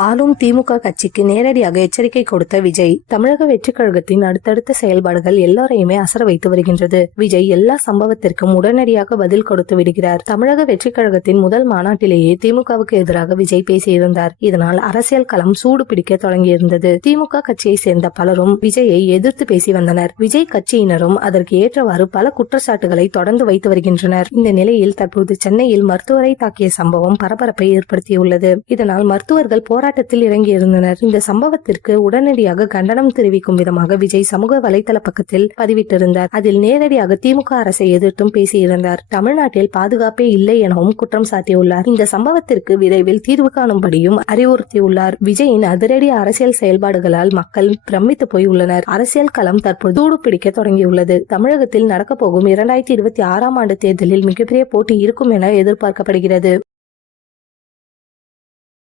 ஆளும் திமுக கட்சிக்கு நேரடியாக எச்சரிக்கை கொடுத்த விஜய். தமிழக வெற்றி கழகத்தின் அடுத்தடுத்த செயல்பாடுகள் எல்லாரையுமே அசர வைத்து வருகின்றது. விஜய் எல்லா சம்பவத்திற்கும் உடனடியாக பதில் கொடுத்து விடுகிறார். தமிழக வெற்றி கழகத்தின் முதல் மாநாட்டிலேயே திமுகவுக்கு எதிராக விஜய் பேசியிருந்தார். இதனால் அரசியல் களம் சூடு பிடிக்க தொடங்கியிருந்தது. திமுக கட்சியை சேர்ந்த பலரும் விஜயை எதிர்த்து பேசி வந்தனர். விஜய் கட்சியினரும் அதற்கு ஏற்றவாறு பல குற்றச்சாட்டுகளை தொடர்ந்து வைத்து வருகின்றனர். இந்த நிலையில் தற்போது சென்னையில் மருத்துவரை தாக்கிய சம்பவம் பரபரப்பை ஏற்படுத்தியுள்ளது. இதனால் மருத்துவர்கள் போராட்டத்தில் இறங்கியிருந்தனர். இந்த சம்பவத்திற்கு உடனடியாக கண்டனம் தெரிவிக்கும் விதமாக விஜய் சமூக வலைதள பக்கத்தில் பதிவிட்டிருந்தார். அதில் நேரடியாக திமுக அரசை எதிர்த்தும் பேசியிருந்தார். தமிழ்நாட்டில் பாதுகாப்பே இல்லை எனவும் குற்றம் சாட்டியுள்ளார். இந்த சம்பவத்திற்கு விரைவில் தீர்வு காணும்படியும் அறிவுறுத்தியுள்ளார். விஜயின் அதிரடி அரசியல் செயல்பாடுகளால் மக்கள் பிரமித்து போய் உள்ளனர். அரசியல் களம் தற்போது சூடு பிடிக்க தொடங்கியுள்ளது. தமிழகத்தில் நடக்கப்போகும் 2026 ஆண்டு தேர்தலில் மிகப்பெரிய போட்டி இருக்கும் என எதிர்பார்க்கப்படுகிறது.